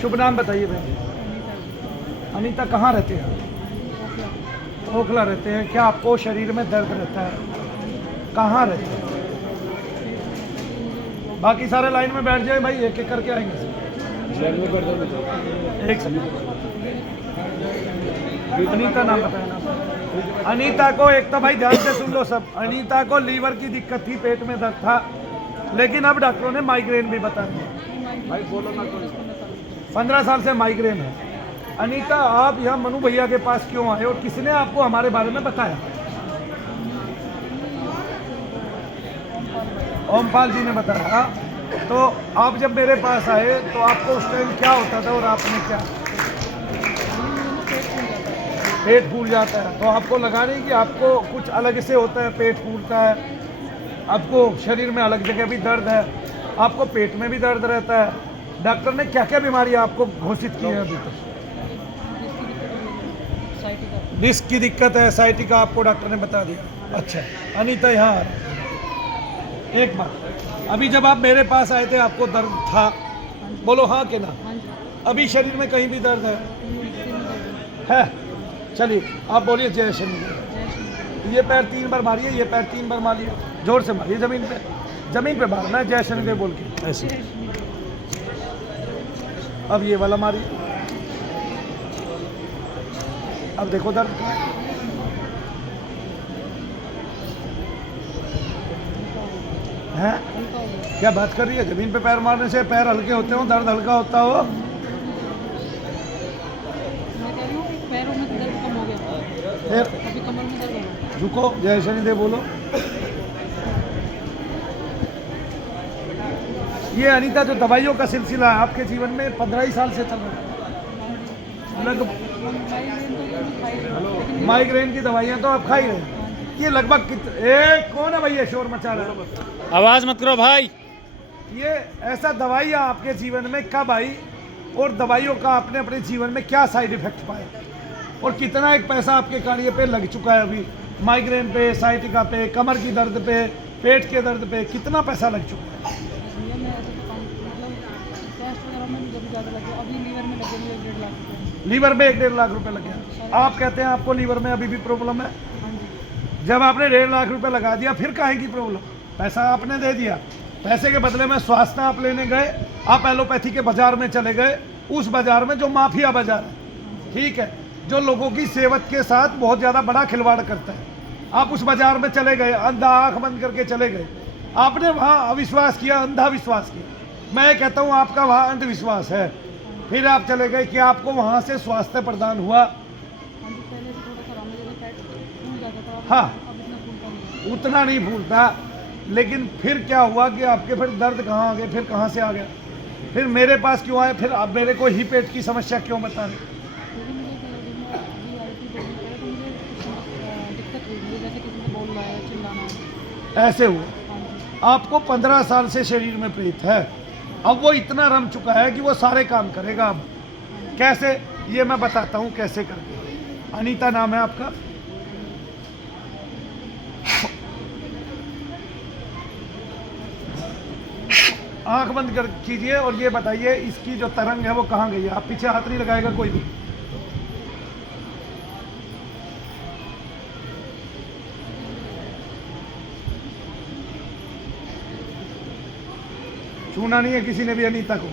शुभ नाम बताइए बहन जी। अनीता कहाँ रहते हैं? ओखला रहते हैं। क्या आपको शरीर में दर्द रहता है? कहाँ रहते हैं? बाकी सारे लाइन में बैठ जाए भाई, एक एक करके आएंगे। एक सेकंड। अनीता नाम बताया ना। अनीता को एक तो भाई ध्यान से सुन लो सब। अनीता को लीवर की दिक्कत थी, पेट में दर्द था, लेकिन अब डॉक्टरों ने माइग्रेन भी बता दिया। भाई बोलो ना। 15 साल से माइग्रेन है। अनीता आप यहाँ मनु भैया के पास क्यों आए और किसने आपको हमारे बारे में बताया? ओमपाल जी ने बताया। तो आप जब मेरे पास आए तो आपको उस टाइम क्या होता था और आपने क्या? पेट फूल जाता है। तो आपको लगा नहीं कि आपको कुछ अलग से होता है, पेट फूलता है, आपको शरीर में अलग जगह भी दर्द है, आपको पेट में भी दर्द रहता है। डॉक्टर ने क्या क्या बीमारी आपको घोषित की है अभी तक? डिस्क की दिक्कत है, साइटिका आपको डॉक्टर ने बता दिया। अच्छा अनीता यहाँ आ रही। एक बार अभी जब आप मेरे पास आए थे आपको दर्द था? बोलो हाँ के ना। अभी शरीर में कहीं भी दर्द है? चलिए आप बोलिए जय शनिदेव। ये पैर 3 बार मारिए, ये पैर 3 बार मारिए, जोर से मारिए जमीन पे मारना है जय शनिदेव बोल के ऐसे। अब ये वाला मारिए। अब देखो दर्द है। क्या बात कर रही है? जमीन पे पैर मारने से पैर हल्के होते हो, दर्द हल्का होता हो? पैरों में दर्द कम हो गया, फिर अभी कमर में दर्द हो गया। झुको जय शनिदेव बोलो। ये अनीता जो दवाइयों का सिलसिला है आपके जीवन में 15 ही साल से चल रहा है। माइग्रेन की दवाइयाँ तो आप खा ही रहे। ये लगभग कौन है भैया शोर मचा रहा है? आवाज मत करो भाई। ये ऐसा दवाइयाँ आपके जीवन में कब आई और दवाइयों का आपने अपने जीवन में क्या साइड इफेक्ट पाए और कितना एक पैसा आपके कार्य पे लग चुका है? अभी माइग्रेन पे, साइटिका पे, कमर की दर्द पे, पेट के दर्द पे कितना पैसा लग चुका है? लीवर में 1-1.5 लाख रुपए लगे। आप कहते हैं आपको लीवर में अभी भी प्रॉब्लम है? जब आपने 1.5 लाख रुपए लगा दिया फिर काहे की प्रॉब्लम? पैसा आपने दे दिया, पैसे के बदले में स्वास्थ्य आप लेने गए, आप एलोपैथी के बाजार में चले गए, उस बाजार में जो माफिया बाजार है, ठीक है, जो लोगों की सेवत के साथ बहुत ज़्यादा बड़ा खिलवाड़ करता है, आप उस बाजार में चले गए, अंधा आँख बंद करके चले गए, आपने वहाँ अविश्वास किया, अंधा विश्वास किया। मैं कहता हूँ आपका वहाँ अंधविश्वास है। फिर आप चले गए कि आपको वहाँ से स्वास्थ्य प्रदान हुआ? हाँ, उतना नहीं फूलता, लेकिन फिर क्या हुआ कि आपके फिर दर्द कहाँ आ गए, फिर कहाँ से आ गया, फिर मेरे पास क्यों आए, फिर आप मेरे को ही पेट की समस्या क्यों बता रहे? ऐसे हुआ। आपको 15 साल से शरीर में प्रेत है, अब वो इतना रम चुका है कि वो सारे काम करेगा। अब कैसे, ये मैं बताता हूँ कैसे करके। अनीता नाम है आपका? आंख बंद कर कीजिए और ये बताइए इसकी जो तरंग है वो कहाँ गई है? आप पीछे हाथ नहीं लगाएगा कोई भी। छूना नहीं है किसी ने भी अनीता को।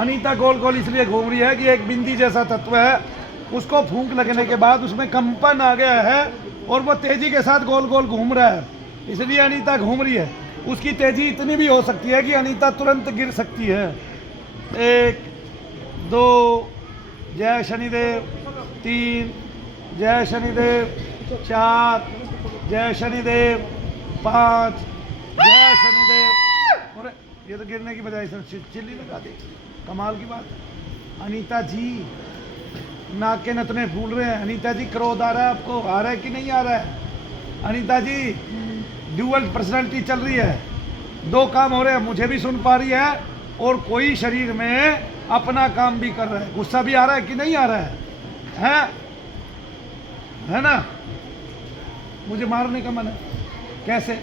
अनीता गोल गोल इसलिए घूम रही है कि एक बिंदी जैसा तत्व है, उसको फूंक लगने के बाद उसमें कंपन आ गया है और वो तेजी के साथ गोल गोल घूम रहा है, इसलिए अनीता घूम रही है। उसकी तेजी इतनी भी हो सकती है कि अनीता तुरंत गिर सकती है। 1 2 जय शनिदेव, 3 जय शनिदेव, 4 जय शनिदेव, 5 जय शनिदेव। अरे ये तो गिरने की बजाय चिल्ली लगा दी, कमाल की बात है। अनीता जी नाक के नथने फूल रहे हैं। अनीता जी क्रोध आ रहा है आपको? आ रहा है कि नहीं आ रहा है? अनीता जी ड्यूअल पर्सनालिटी चल रही है, 2 काम हो रहे हैं, मुझे भी सुन पा रही है और कोई शरीर में अपना काम भी कर रहा है। गुस्सा भी आ रहा है कि नहीं आ रहा है ना? मुझे मारने का मन है। कैसे?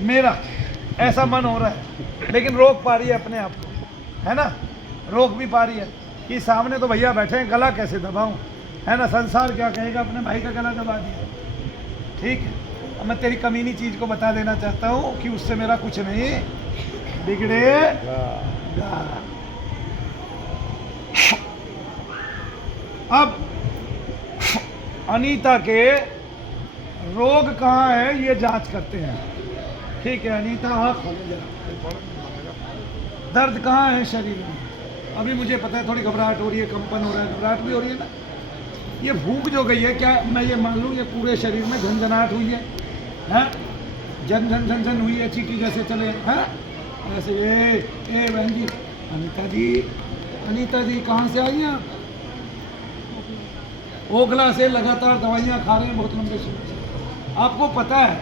मेरा ऐसा मन हो रहा है, लेकिन रोक पा रही है अपने आप को, है ना, रोक भी पा रही है कि सामने तो भैया बैठे हैं, गला कैसे दबाऊं, है ना, संसार क्या कहेगा, अपने भाई का गला दबा दिया। ठीक है, अब मैं तेरी कमीनी चीज को बता देना चाहता हूँ कि उससे मेरा कुछ नहीं बिगड़ेगा। अब अनीता के रोग कहाँ है ये जांच करते हैं। ठीक है अनीता, हाँ खोलो जरा। दर्द कहाँ है शरीर में? अभी मुझे पता है थोड़ी घबराहट हो रही है, कंपन हो रहा है, घबराहट भी हो रही है ना। ये भूख जो गई है, क्या मैं ये मान लूँ ये पूरे शरीर में झंझनाहट हुई है, हैं? झन झन झन झन हुई है, चीटी जैसे चले, हैं? ऐसे ए बहन जी, अनीता जी कहाँ से आई हैं आप? ओखला से लगातार दवाइयाँ खा रहे हैं बहुत लंबे समय से। आपको पता है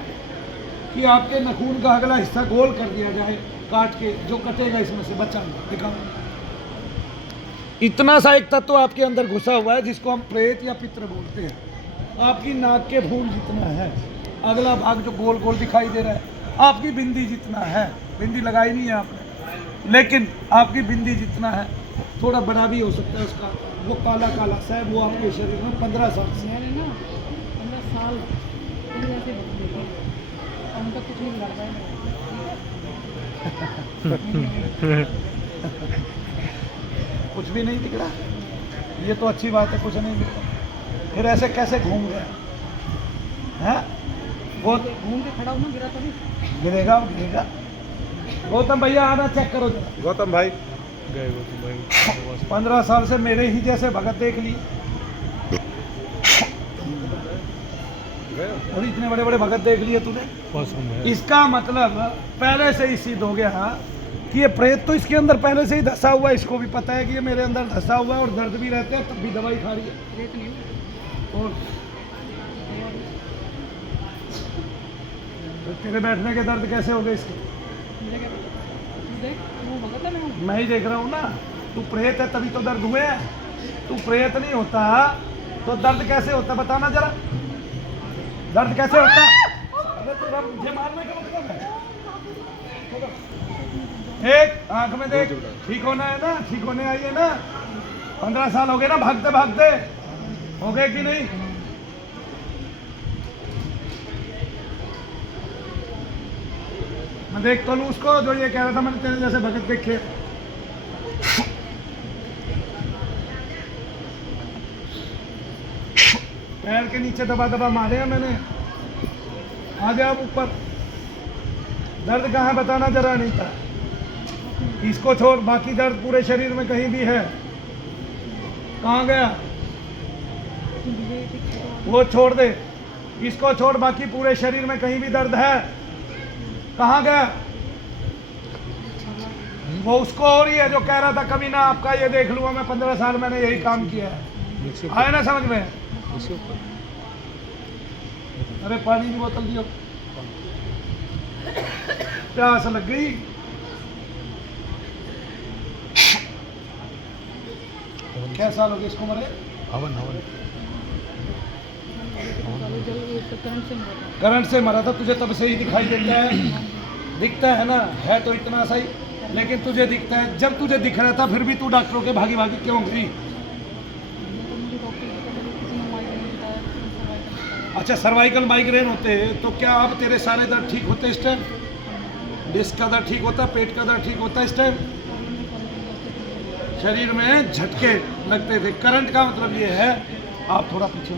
कि आपके नाखून का अगला हिस्सा गोल कर दिया जाए, काट के, जो कटेगा इसमें से बचा दिखा। इतना सा एक तत्व आपके अंदर घुसा हुआ है जिसको हम प्रेत या पितृ बोलते हैं। आपकी नाक के फूल जितना है, अगला भाग जो गोल गोल दिखाई दे रहा है, आपकी बिंदी जितना है, बिंदी लगाई नहीं है आपने, लेकिन आपकी बिंदी जितना है, थोड़ा बड़ा भी हो सकता है उसका, वो काला काला सा है, वो आपके शरीर में 15 साल से है। मैंने ना 15 साल पहले ऐसे देखा, और उनका कुछ नहीं लग रहा है। कुछ भी नहीं दिख रहा, ये तो अच्छी बात है, कुछ नहीं दिख रहा। फिर ऐसे कैसे घूम गया है? वो घूम के खड़ा हूँ ना, गिरा तो नहीं। गिरेगा गिरेगा। गौतम भैया आना चेक करो जरा। गौतम भाई गए, गौतम भाई 15 साल से मेरे ही जैसे भगत देख लिए, गए और इतने बड़े बड़े भगत देख लिए तूने। पसंद है। इसका मतलब पहले से ही सिद्ध हो गया कि ये प्रेत तो इसके अंदर पहले से ही धसा हुआ है। इसको भी पता है कि ये मेरे अंदर धसा हुआ है और दर्द भी रहते हैं, तब भी दवाई खा रही है। रेत नहीं और तो तेरे बैठने के दर्द कैसे हो गए इसके? मुझे क्या पता। तू देख, वो भगत है मैं। मैं ही देख रहा हूँ ना, तू प्रेत है तभी तो दर्द हुए हैं। तू प्रेत नहीं होता तो दर्द कैसे होता, बताना जरा, दर्द कैसे होता? अरे तेरा मुझे मारने का मतलब है? एक आंख में देख, ठीक होना है ना, ठीक होने आई है ना। 15 साल हो गए ना भागते भागते, हो गए कि नहीं? मैं देख तो लूँ उसको जो ये कह रहा था मैंने तेरे जैसे भगत देखे। पैर के नीचे दबा दबा मारे हैं मैंने। आ जा अब ऊपर। दर्द कहाँ है बताना जरा अनीता। इसको छोड़, बाकी दर्द पूरे शरीर में कहीं भी है? कहाँ गया? वो छोड़ दे, इसको छोड़, बाकी पूरे शरीर में कहीं भी दर्द है? कहाँ गया? वो उसको हो रही है जो कह रहा था कभी ना आपका ये देख लूंगा मैं, 15 साल मैंने यही काम किया है। आया ना समझ में? अरे पानी की बोतल दियो, प्यास लग गई। क्या साल हो गए इसको मरे? हवन हवन करंट से मरा था। तुझे तब से ही दिखाई देता है, दिखता है ना, है तो इतना सही, लेकिन तुझे दिखता है। जब तुझे दिख रहा था फिर भी तू डॉक्टरों के भागी भागी क्यों गई? अच्छा, सर्वाइकल माइग्रेन होते हैं तो क्या अब तेरे सारे दर्द ठीक होते इस टाइम? डिस्क का दर्द ठीक होता, पेट का दर्द ठीक होता इस टाइम? शरीर में झटके लगते थे। करंट का मतलब ये है, आप थोड़ा पीछे।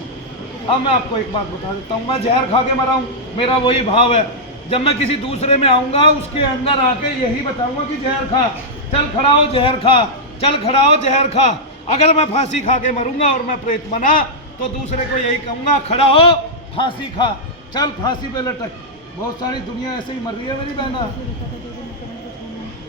अब मैं आपको एक बात बता देता हूँ, मैं जहर खा के मरा हूँ, मेरा वही भाव है। जब मैं किसी दूसरे में आऊँगा उसके अंदर आके यही बताऊँगा कि जहर खा, चल खड़ा हो जहर खा, चल खड़ा हो जहर खा। अगर मैं फांसी खा के मरूंगा और मैं प्रेत बना तो दूसरे को यही कहूँगा, खड़ा हो फांसी खा, चल फांसी पे लटक। बहुत सारी दुनिया ऐसे ही मर रही है मेरी बहना।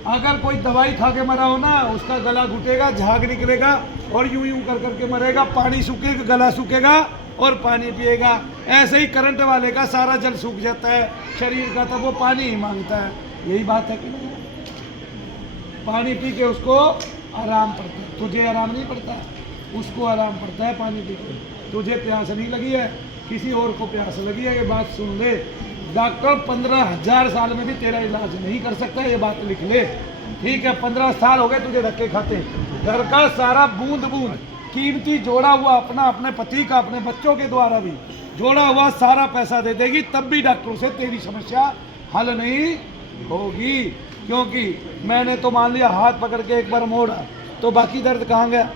अगर कोई दवाई खा के मरा हो ना, उसका गला घुटेगा, झाग निकलेगा और यूं यूं कर करके मरेगा। पानी सूखेगा, गला सूखेगा और पानी पिएगा। ऐसे ही करंट वाले का सारा जल सूख जाता है शरीर का, तब वो पानी ही मांगता है। यही बात है कि नहीं? पानी पी के उसको आराम पड़ता है। तुझे आराम नहीं पड़ता, उसको आराम पड़ता है पानी पी के। तुझे प्यास नहीं लगी है, किसी और को प्यास लगी है, ये बात सुन ले। डॉक्टर 15,000 साल में भी तेरा इलाज नहीं कर सकता, ये बात लिख ले। ठीक है, 15 साल हो गए तुझे धक्के खाते, घर का सारा बूंद बूंद कीमती जोड़ा हुआ अपना, अपने पति का, अपने बच्चों के द्वारा भी जोड़ा हुआ सारा पैसा दे देगी, तब भी डॉक्टरों से तेरी समस्या हल नहीं होगी। क्योंकि मैंने तो मान लिया हाथ पकड़ के एक बार मोड़ा, तो बाकी दर्द कहाँ गया?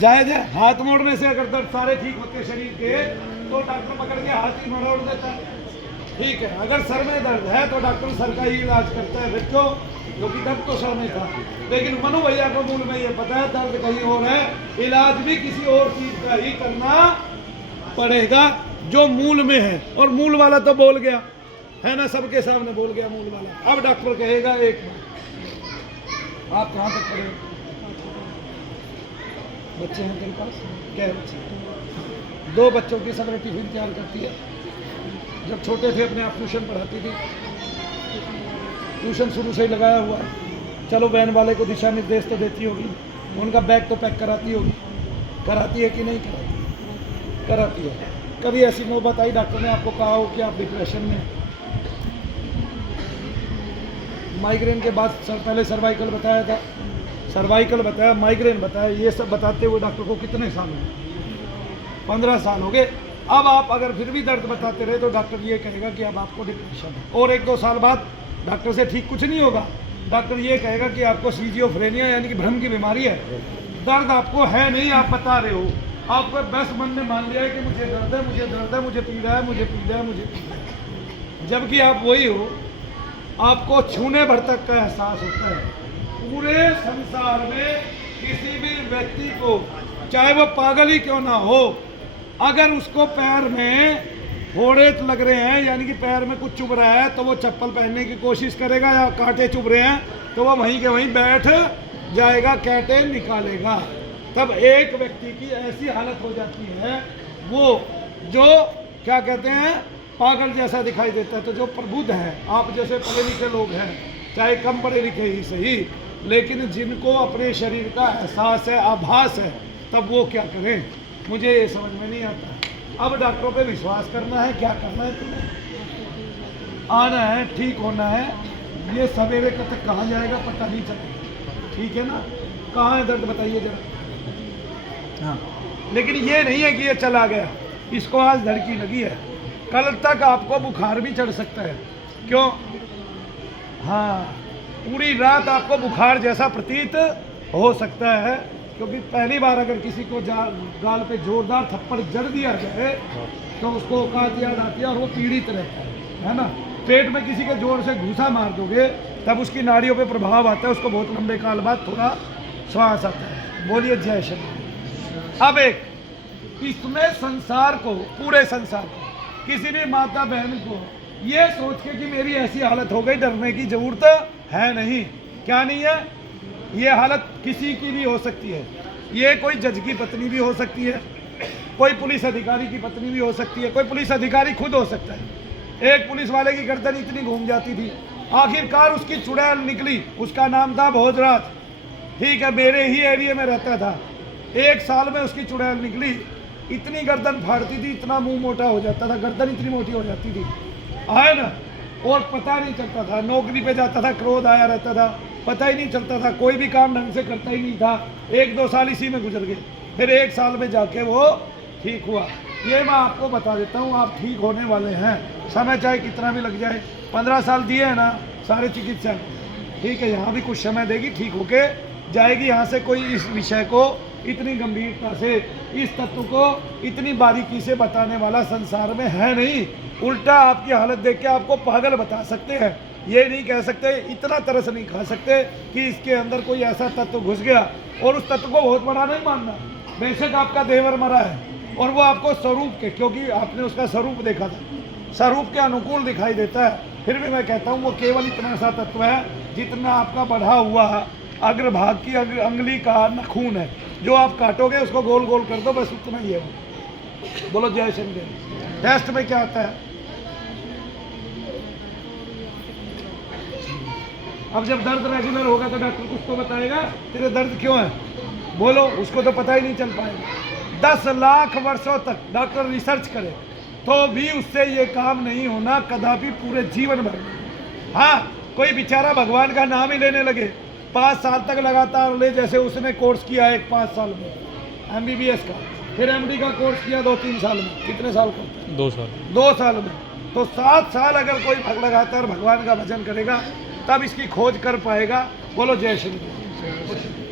जायज है, हाथ मोड़ने से अगर दर्द सारे ठीक होते शरीर के तो डॉक्टर पकड़ के हाथ ही मोड़ देता है। ठीक है, अगर सर में दर्द है तो डॉक्टर सर का ही इलाज करता है बच्चों, क्योंकि दर्द तो सर में था। लेकिन मनु भैया को मूल में ये पता है दर्द कहीं और है, इलाज भी किसी और चीज का ही करना पड़ेगा जो मूल में है। और मूल वाला तो बोल गया है ना, सबके सामने बोल गया मूल वाला। अब डॉक्टर कहेगा एक बात, आप कहाँ तक पढ़े? बच्चे हैं तेरे पास? क्या है बच्चे? 2 बच्चों की सब टिफिन तैयार करती है। जब छोटे थे अपने आप ट्यूशन पढ़ाती थी, ट्यूशन शुरू से ही लगाया हुआ है। चलो वैन वाले को दिशा निर्देश तो देती होगी, उनका बैग तो पैक कराती होगी, कराती है कि नहीं कराती? कराती है। कभी ऐसी नौबत आई डॉक्टर ने आपको कहा हो कि आप डिप्रेशन में, माइग्रेन के बाद पहले सर्वाइकल बताया था, सर्वाइकल बताया, माइग्रेन बताया, ये सब बताते हुए डॉक्टर को कितने साल हो गए? 15 साल हो गए। अब आप अगर फिर भी दर्द बताते रहे तो डॉक्टर ये कहेगा कि अब आपको डिप्रेशन है, और 1-2 साल बाद डॉक्टर से ठीक कुछ नहीं होगा, डॉक्टर ये कहेगा कि आपको सीजियोफ्रेनिया यानी कि भ्रम की बीमारी है। दर्द आपको है नहीं, आप बता रहे हो, आपको बस मन ने मान लिया है कि मुझे दर्द है, मुझे दर्द है, मुझे पीड़ा है, मुझे पीड़ा है, मुझे पीड़ा है। जबकि आप वही हो, आपको छूने भर तक का एहसास होता है। पूरे संसार में किसी भी व्यक्ति को, चाहे वो पागल ही क्यों ना हो, अगर उसको पैर में फोड़े लग रहे हैं यानी कि पैर में कुछ चुभ रहा है, तो वो चप्पल पहनने की कोशिश करेगा, या कांटे चुभ रहे हैं तो वो वहीं के वहीं बैठ जाएगा, कांटे निकालेगा। तब एक व्यक्ति की ऐसी हालत हो जाती है, वो जो क्या कहते हैं पागल जैसा दिखाई देता है। तो जो प्रबुद्ध है, आप जैसे पढ़े लिखे लोग हैं, चाहे कम पढ़े लिखे ही सही, लेकिन जिनको अपने शरीर का एहसास है, आभास है, तब वो क्या करें, मुझे ये समझ में नहीं आता। अब डॉक्टरों पे विश्वास करना है, क्या करना है तुम्हें? आना है, ठीक होना है। ये सवेरे तक कहाँ जाएगा पता नहीं चलेगा, ठीक है ना? कहाँ है दर्द बताइए जरा। हाँ, लेकिन ये नहीं है कि ये चला गया, इसको आज धड़की लगी है, कल तक आपको बुखार भी चढ़ सकता है। क्यों? हाँ, पूरी रात आपको बुखार जैसा प्रतीत हो सकता है, क्योंकि पहली बार अगर किसी को गाल पे जोरदार थप्पड़ जड़ दिया जाए तो उसको औकात याद आती है और वो पीड़ित रहता है ना? पेट में किसी के जोर से घूसा मार दोगे तब उसकी नाड़ियों पे प्रभाव आता है, उसको बहुत लंबे काल बाद थोड़ा श्वास आता है। बोलिए जय श्री। अब एक इसमें संसार को, पूरे संसार को, किसी भी माता बहन को ये सोच के कि मेरी ऐसी हालत हो गई, डरने की जरूरत है नहीं। क्या नहीं है? ये हालत किसी की भी हो सकती है, ये कोई जज की पत्नी भी हो सकती है, कोई पुलिस अधिकारी की पत्नी भी हो सकती है, कोई पुलिस अधिकारी खुद हो सकता है। एक पुलिस वाले की गर्दन इतनी घूम जाती थी, आखिरकार उसकी चुड़ैल निकली, उसका नाम था भोजराज। ठीक है, मेरे ही एरिया में रहता था। 1 साल में उसकी चुड़ैल निकली, इतनी गर्दन फाड़ती थी, इतना मुंह मोटा हो जाता था, गर्दन इतनी मोटी हो जाती थी, है ना? और पता नहीं चलता था, नौकरी पे जाता था, क्रोध आया रहता था, पता ही नहीं चलता था, कोई भी काम ढंग से करता ही नहीं था। 1-2 साल इसी में गुजर गए, फिर 1 साल में जाके वो ठीक हुआ। ये मैं आपको बता देता हूँ, आप ठीक होने वाले हैं, समय चाहे कितना भी लग जाए। 15 साल दिए हैं ना सारे चिकित्सक, ठीक है, यहाँ भी कुछ समय देगी, ठीक होके जाएगी। यहाँ से कोई इस विषय को इतनी गंभीरता से, इस तत्व को इतनी बारीकी से बताने वाला संसार में है नहीं। उल्टा आपकी हालत देख के आपको पागल बता सकते हैं, ये नहीं कह सकते, इतना तरस नहीं खा सकते कि इसके अंदर कोई ऐसा तत्व घुस गया। और उस तत्व को बहुत बड़ा नहीं मानना। बेशक आपका देवर मरा है और वो आपको स्वरूप के, क्योंकि आपने उसका स्वरूप देखा था, स्वरूप के अनुकूल दिखाई देता है, फिर भी मैं कहता हूँ वो केवल इतना सा तत्व है जितना आपका बढ़ा हुआ अग्रभाग की अंगुली का नाखून है, जो आप काटोगे उसको गोल गोल कर दो, बस उतना ही है। बोलो जय शंकर। टेस्ट में क्या आता है? अब जब दर्द रेगुलर होगा तो डॉक्टर कुछ तो बताएगा, तेरे दर्द क्यों है, बोलो, उसको तो पता ही नहीं चल पाएगा। 10 लाख वर्षों तक डॉक्टर रिसर्च करे, तो भी उससे ये काम नहीं होना कदापि पूरे जीवन भर में। हाँ, कोई बेचारा भगवान का नाम ही लेने लगे, 5 साल तक लगातार ले, जैसे उसने कोर्स किया एक 5 साल में MBBS का, फिर MD का कोर्स किया 2-3 साल में, कितने साल का? 2 साल 2 साल में। तो 7 साल अगर कोई लगातार भगवान का भजन करेगा तब इसकी खोज कर पाएगा। बोलो जय श्री राम।